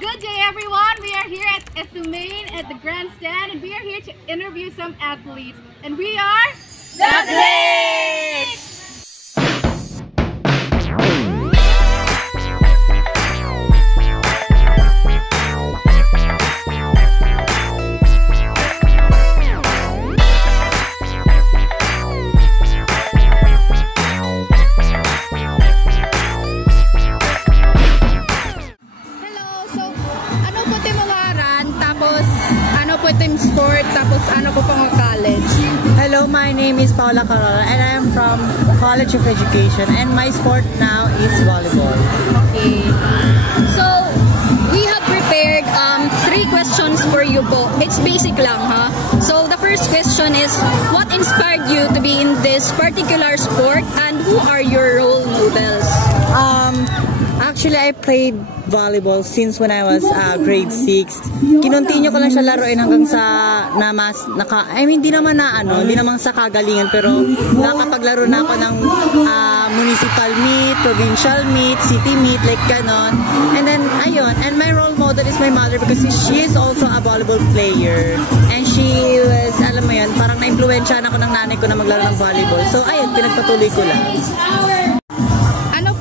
Good day, everyone. We are here at Esumain at the grandstand, and we are here to interview some athletes. And we are the Blades! Team sport, tapos ano po pang college? Hello, my name is Paula Carola and I am from College of Education and my sport now is volleyball. Okay. So, we have prepared 3 questions for you po. It's basic lang, ha? So, the first question is, what inspired you to be in this particular sport and who are your role models? Actually, I played volleyball since when I was grade 6. Kinontinue ko lang siya laruin hanggang sa hindi naman sa kagalingan, pero nakapaglaro na ako ng municipal meet, provincial meet, city meet, like ganon. And then, ayun, and my role model is my mother because she is also a volleyball player. And she was, alam mo yun, parang na-influensyahan ako ng nanay ko na maglaro ng volleyball. So, ayun, pinagpatuloy ko lang.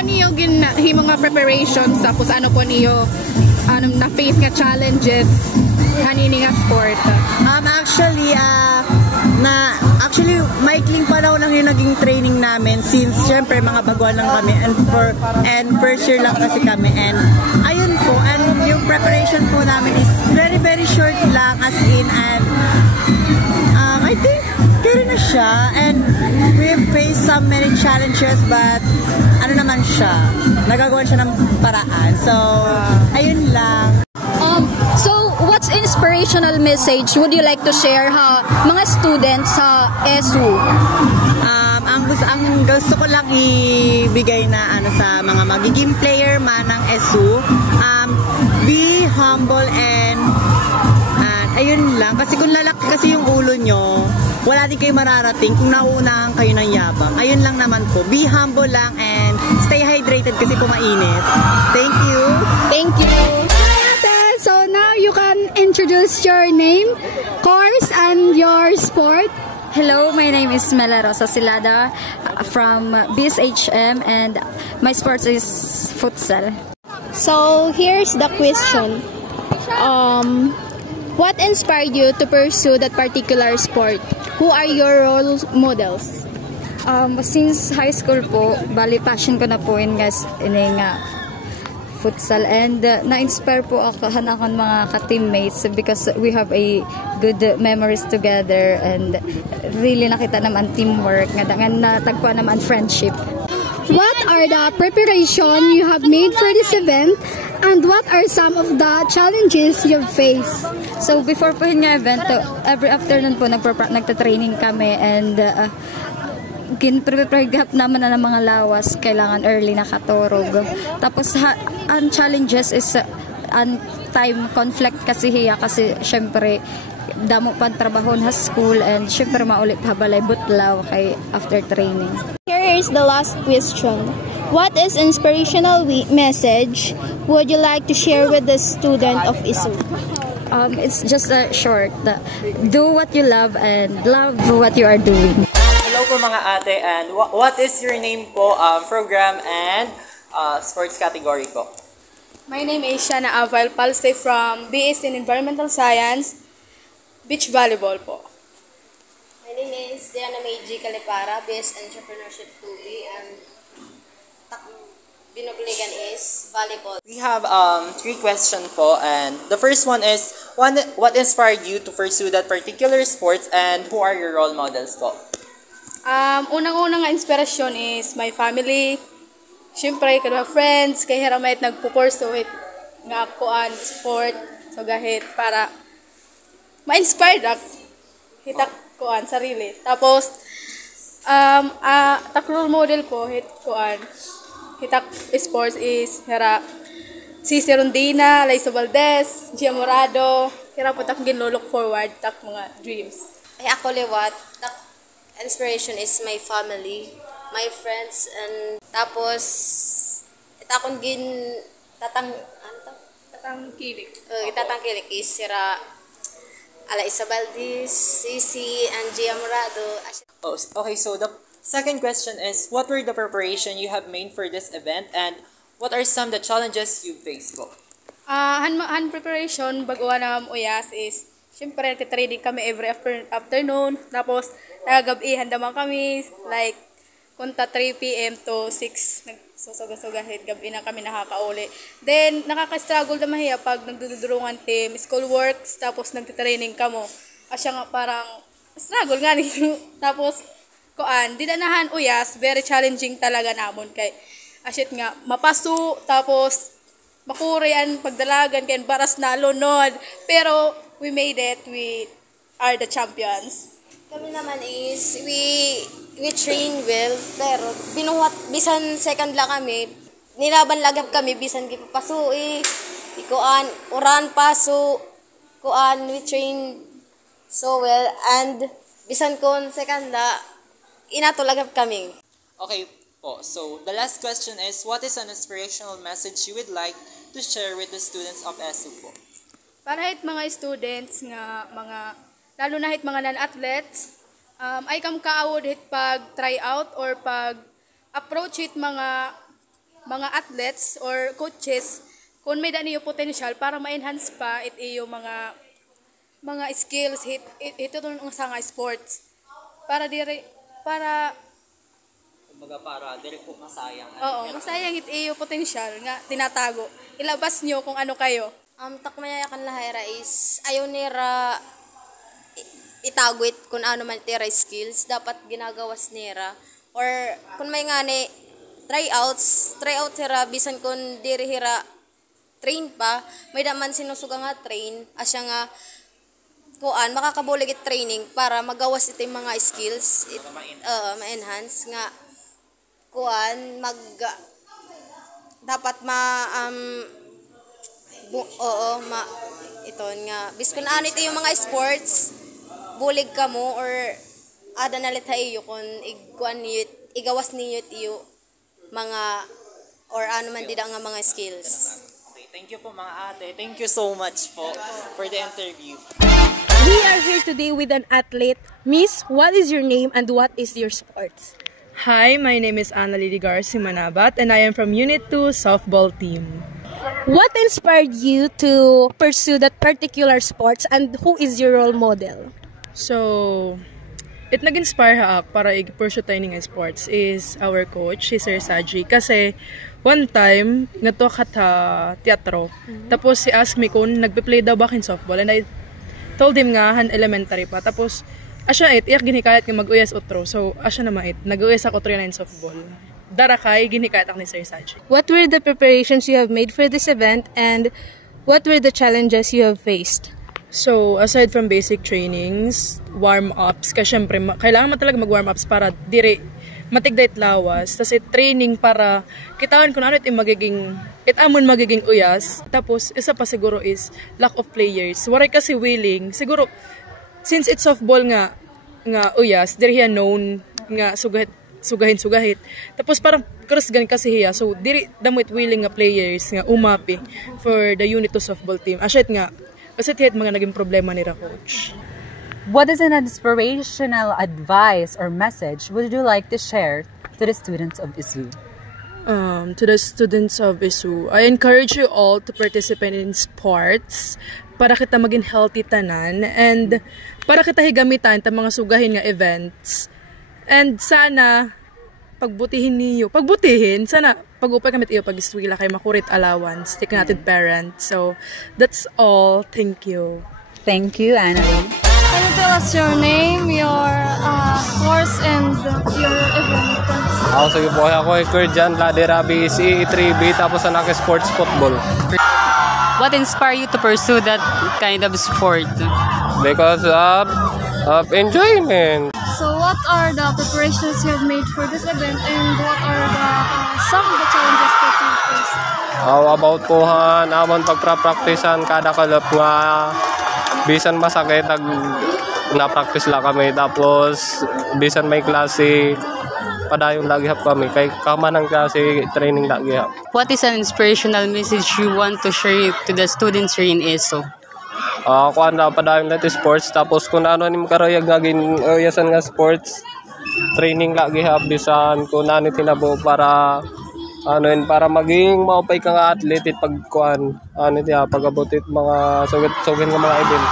Niyo himo nga preparations, tapos ano po niyo na face nga challenges kanini nga sport? Actually maikling panahon lang yung naging training namin since syempre mga baguhan lang kami and first year lang kasi kami, and ayun po, and yung preparation po namin is very very short lang, as in, and I think kaya na siya, and we've faced so many challenges, but ano naman siya, nagagawa siya ng paraan. So, ayun lang. So, what's inspirational message would you like to share mga students sa ESU? Ang gusto ko lang ibigay na sa mga magiging player man ng ESU, be humble and ayun lang, kasi kung lalaki kasi yung ulo nyo, wala din kayo mararating kung nauunahan kayo ng yabang. Ayun lang naman po. Be humble lang and stay hydrated kasi po mainit. Thank you. Thank you. So now you can introduce your name, course, and your sport. Hello, my name is Mela Rosa Silada from BSHM and my sport is futsal. So here's the question. What inspired you to pursue that particular sport? Who are your role models? Since high school po, bali passion ko na po in futsal, and na-inspire po ako mga ka-teammates because we have a good memories together and really nakita naman teamwork, natagpuan naman friendship. What are the preparation you have made for this event, and what are some of the challenges you've faced? So before po yung event, every afternoon po nagta-training kami, and gin-prepare naman na ng mga lawas, kailangan early nakaturog. Tapos ang challenges is time conflict kasi kasi syempre damo pa trabahon sa school, and syempre maulit habalay butlaw kay after training. Here is the last question. What is inspirational message would you like to share with the student of ESU? It's just a short. Do what you love and love what you are doing. Hello po mga ate, and what is your name po, program and sports category po? My name is Shana Aval Palse from BS in Environmental Science, Beach Volleyball po. My name is Diana Meiji Calipara, BS Entrepreneurship 2B, and binubligan is volleyball. We have 3 questions po, and the first one is, what inspired you to pursue that particular sports, and who are your role models po? Unang-unang inspirasyon is my family. Siyempre, kada friends, kay Heramait nagpo-pursue nga kuan sport. So gahit para ma-inspired ako. Hitak kuan sarili. Tapos role model ko hitak sports is Cici Rondina, Laisa Valdez, Gia Morado. Hira po tak ginlook forward tak mga dreams. Ay ako liwat, inspiration is my family, my friends, and tapos itakon gin Itatangkilik. Itatangkilik is sira Ala Isabaldis, Sisi, Angie Amorado. Oh, okay, so the second question is, what were the preparation you have made for this event and what are some of the challenges you faced po? Han preparation bago na uyas is syempre nagtitraining kami every afternoon. Tapos nagagabihan naman kami like kunta 3 p.m. to 6 nagsusuga-sugahit gabi na kami nakakauli. Then nakaka-struggle naman hiya pag nagdudurungan team, school works, tapos nagtitraining kamo. Asya nga parang struggle nga ni. Tapos di na nahan uyas, very challenging talaga namon kay asyit nga mapaso tapos makurian pagdalagan kay baras na lunod. Pero we made it, we are the champions. Kami naman is, we train well, pero binuhat, bisan second lang kami, nilaban lagap kami, bisan kipapaso ikuan, uran paso, kuan, we train so well, and bisan kon second la, inato lagap kami. Okay po, so the last question is, what is an inspirational message you would like to share with the students of SU po? Para hit mga students nga lalo na hit mga non-athletes, ay kam kaawod hit pag try out or pag approach hit mga athletes or coaches kung may daniyo potential para ma-enhance pa it iyo mga skills hit ito sa nga sports para dire po masayang. Oo, masayang hit iyo potential nga tinatago. Ilabas nyo kung ano kayo. Takmayakan lahira is ayaw nira itagwit kung ano man tira skills dapat ginagawas nira or kung may nga ni try out hira bisan kung diri hira train pa may daman sinusuga nga train asya nga kuan makakabulig it training para magawas ito yung mga skills ma-enhance nga kuan dapat ito nga bis kung ano ito yung mga sports bulig ka mo or ada nalit ha iyo kung igawas niyo iyo mga or ano man dida nga mga skills. Okay, thank you po mga ate. Thank you so much po for the interview. We are here today with an athlete. Miss, what is your name and what is your sports? Hi, my name is Anna Lily Garcia Manabat and I am from Unit 2 softball team. What inspired you to pursue that particular sports and who is your role model? So, it nag-inspire ha para i-pursue tayo ng sports is our coach, si Sir Saji. Kasi, one time, nga to teatro. Tapos, si asked me kung nagpe-play daw ba in softball. And I told him nga, han elementary pa. Tapos, asya iyak ginikayat nga mag-uyas otro. So, asya naman nag-uyas ako otro na in softball. Darakay, ginikayat ako ni Sir Saji. What were the preparations you have made for this event and what were the challenges you have faced? So, aside from basic trainings, warm-ups, kasi syempre, kailangan mo talaga mag-warm-ups para matigdait lawas. Tapos training para kitawan kung ano amon magiging uyas. Tapos, isa pa siguro is lack of players. Waray kasi willing. Siguro, since it's softball nga uyas, diri hiya known nga sugahit. Tapos parang cross-gun kasi hiya. So, diri damit willing nga players nga umapi for the Unit 2 softball team. Asyet nga, kasi tihit mga naging problema nila coach. What is an inspirational advice or message would you like to share to the students of ISU? To the students of ISU, I encourage you all to participate in sports para kita maging healthy tanan and para kita higamitan ta mga sugahin nga events. And sana pagbutihin, sana pag-upay kami tayo pag-iswila kay makurit allowance, take natin parents. So, that's all. Thank you. Thank you, Annalie. Can you tell us your name, your course, and your event? Sige po, ako ay Kurjan Laderabi, CE3B, tapos anak sports football. What inspired you to pursue that kind of sport? Because of enjoyment. So what are the preparations you have made for this event and what are some of the challenges that you faced? About kuhan, amon pagprapraktisan kada kalap nga bisan masakit na-practice lang kami. Tapos bisan may klase, padayon lagi hap kami. Kay kama ng klase, training lagi hap. What is an inspirational message you want to share to the students here in ESO? Kuan na padayon natin sports. Tapos kung ano ni makarayag naging yasan nga sports, training lagi hap bisan kung ano tinabo para para maging maupay ka nga athlete pag kuan pag-abutit mga sugid nga mga event.